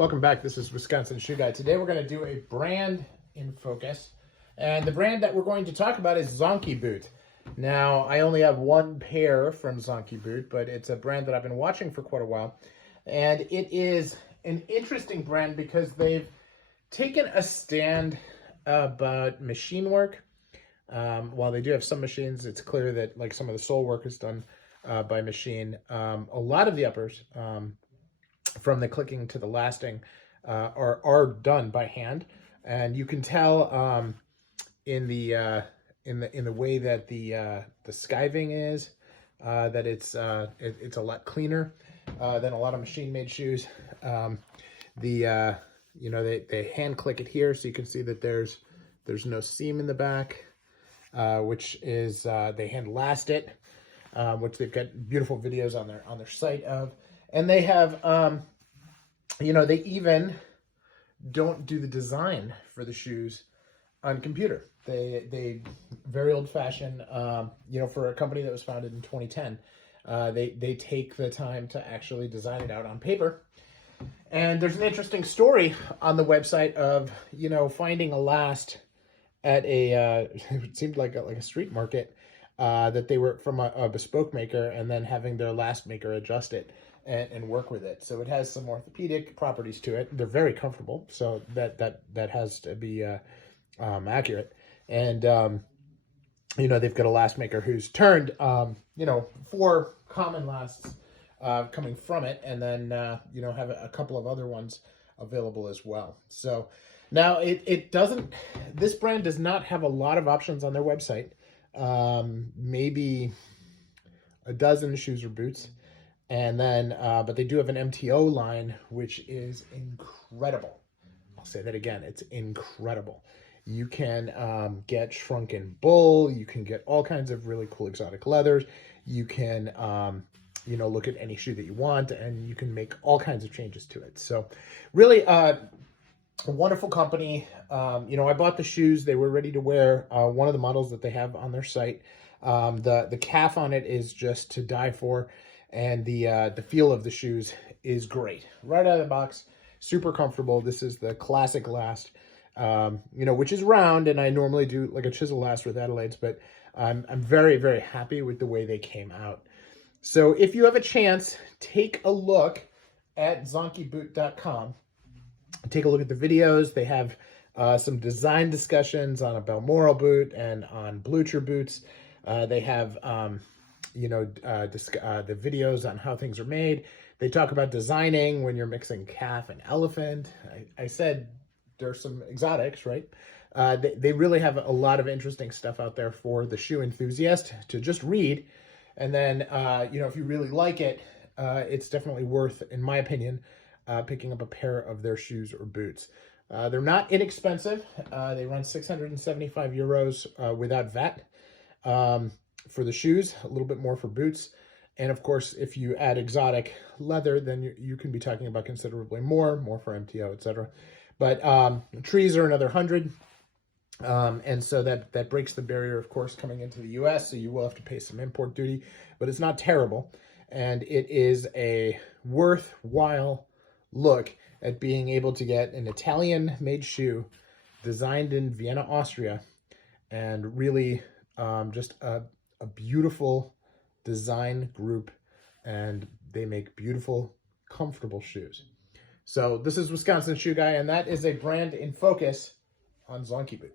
Welcome back. This is Wisconsin Shoe Guy. Today we're going to do a brand in focus. And the brand that we're going to talk about is Zonkey boot. Now, I only have one pair from Zonkey boot, but it's a brand that I've been watching for quite a while. And it is an interesting brand because they've taken a stand about machine work. While they do have some machines, it's clear that like some of the sole work is done by machine. A lot of the uppers, from the clicking to the lasting, are done by hand, and you can tell in the way that the skiving is that it's a lot cleaner than a lot of machine-made shoes. They hand click it here, so you can see that there's no seam in the back, which is they hand last it, which they've got beautiful videos on their site of. And they have, they even don't do the design for the shoes on computer. They very old-fashioned, for a company that was founded in 2010, they take the time to actually design it out on paper. And there's an interesting story on the website of, finding a last at it seemed like a street market, that they were from a bespoke maker, and then having their last maker adjust it and work with it. So it has some orthopedic properties to it. They're very comfortable, so that has to be accurate. And they've got a last maker who's turned 4 common lasts coming from it, and then have a couple of other ones available as well. So now this brand does not have a lot of options on their website. Maybe a dozen shoes or boots. And then, but they do have an MTO line, which is incredible. I'll say that again. It's incredible. You can get shrunken bull. You can get all kinds of really cool exotic leathers. You can, look at any shoe that you want, and you can make all kinds of changes to it. So really, a wonderful company. I bought the shoes. They were ready to wear. One of the models that they have on their site. The calf on it is just to die for. And the feel of the shoes is great. Right out of the box, super comfortable. This is the classic last, which is round, and I normally do like a chisel last with Adelaide's, but I'm very, very happy with the way they came out. So if you have a chance, take a look at zonkeyboot.com. Take a look at the videos. They have some design discussions on a Balmoral boot and on Blucher boots. They have the videos on how things are made. They talk about designing when you're mixing calf and elephant. I said there's some exotics, right? They really have a lot of interesting stuff out there for the shoe enthusiast to just read. And then, if you really like it, it's definitely worth, in my opinion, picking up a pair of their shoes or boots. They're not inexpensive. They run 675 euros without VAT. For the shoes, a little bit more for boots. And of course, if you add exotic leather, then you can be talking about considerably more for MTO, etc. But trees are another 100. And so that breaks the barrier, of course, coming into the US. So you will have to pay some import duty, but it's not terrible. And it is a worthwhile look at being able to get an Italian-made shoe designed in Vienna, Austria, and really just a beautiful design group, and they make beautiful, comfortable shoes. So this is Wisconsin Shoe Guy, and that is a brand in focus on Zonkey boot.